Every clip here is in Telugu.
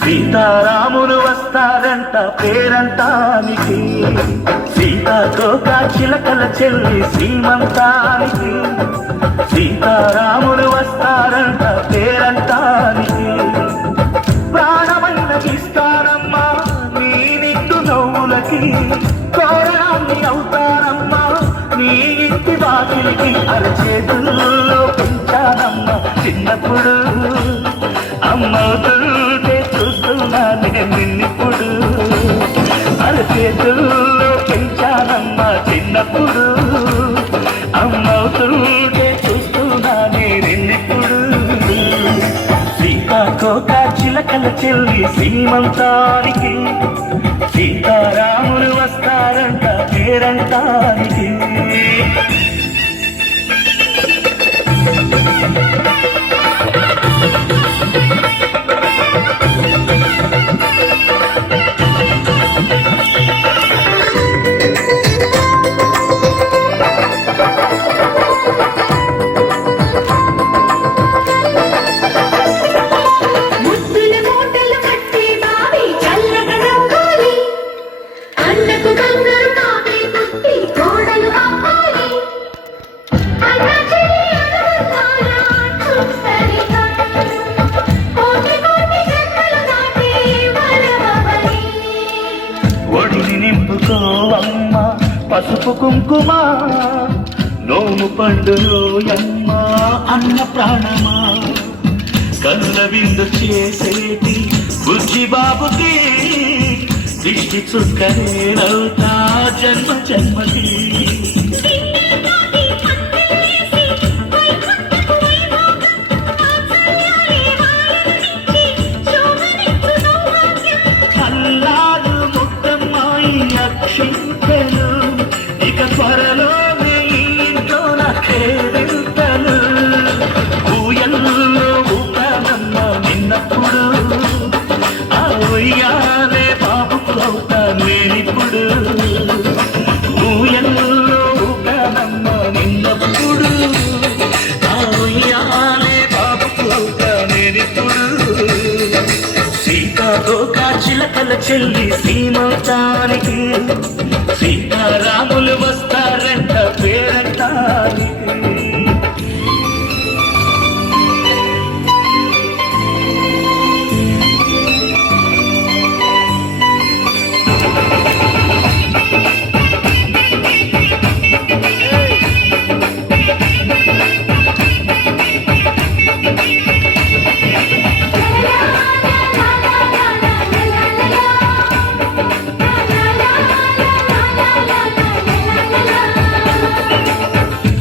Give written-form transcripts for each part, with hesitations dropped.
సీతారాములు వస్తారంట పేరంటానికి, సీతాకోక చిలకల చెల్లి శ్రీమంతానికి. సీతారాములు వస్తారంట పేరంటానికి, ప్రాణమైన ఇస్తారమ్మా నీ నిండు నవ్వులకి, కోరాన్ని అవుతారమ్మా నీ ఇంటి వాకిలికి. అరచేతుల్లో పెంచానమ్మ చిన్నప్పుడు, అమ్మవుతుంటే చూస్తున్నానే నిన్నిప్పుడు. అరచేతుల్లో పెంచానమ్మ చిన్నప్పుడు, అమ్మవుతుంటే చూస్తున్నానే నిన్నిప్పుడు. సీతాకోక చిలకల చెల్లి శ్రీమంతానికి, సీతారాములు వస్తారంట పేరంటానికి. నింపుకోవమ్మ పసుపు కుంకుమ, నోము పండులోయమ్మ అన్న ప్రాణమా. కనుల విందు చేసేటి బుజ్జి బాబుకి, దిష్టి చుక్కనేనవుతా జన్మ జన్మకి. ఇక త్వరలో ఇంట్లో నాకేదింతలు, ఊయల్లో ఊపానమ్మ నిన్నప్పుడు, ఆ ఉయ్యాలే బాబుకు అవుతా నేనిప్పుడు. ఊయల్లో ఊపానమ్మ నిన్నప్పుడు, ఆ ఉయ్యాలే బాబుకు అవుతా నేనిప్పుడు. సీతాకోక చిలకల చెల్లి శ్రీమంతానికి, సీతారాములు వస్తారంట పేరంటానికి.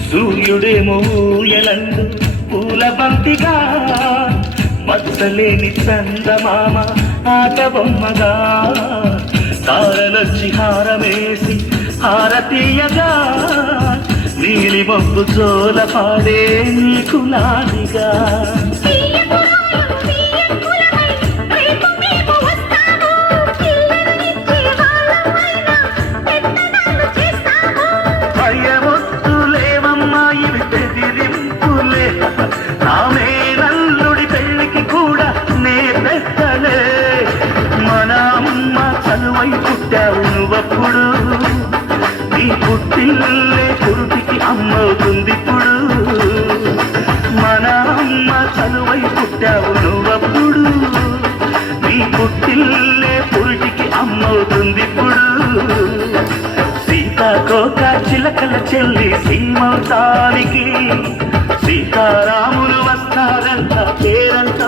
సూర్యుడేమో ఎలందు పూల బంతిగా, మచ్చలేని చందమామ ఆట బొమ్మగా. తారలొచ్చి హారమేసి హారతీయగా, నీలి బొబ్బు జోల పాడే నీకు నానిగా. ఆమె నల్లుడి పెళ్లికి కూడా నే పెట్టలే, మన అమ్మ చదువై పుట్టావు నువ్వప్పుడు. నీ పుట్టిల్లే పురుటికి అమ్మవుతుందిప్పుడు, మన అమ్మ చదువై పుట్టావు నువ్వప్పుడు. నీ పుట్టిల్లే పురుటికి అమ్మవుతుందిప్పుడు. సీతాకోక చిలకల చెల్లి శ్రీమంతానికి, సీతారాములు వస్తారంట పేరంట.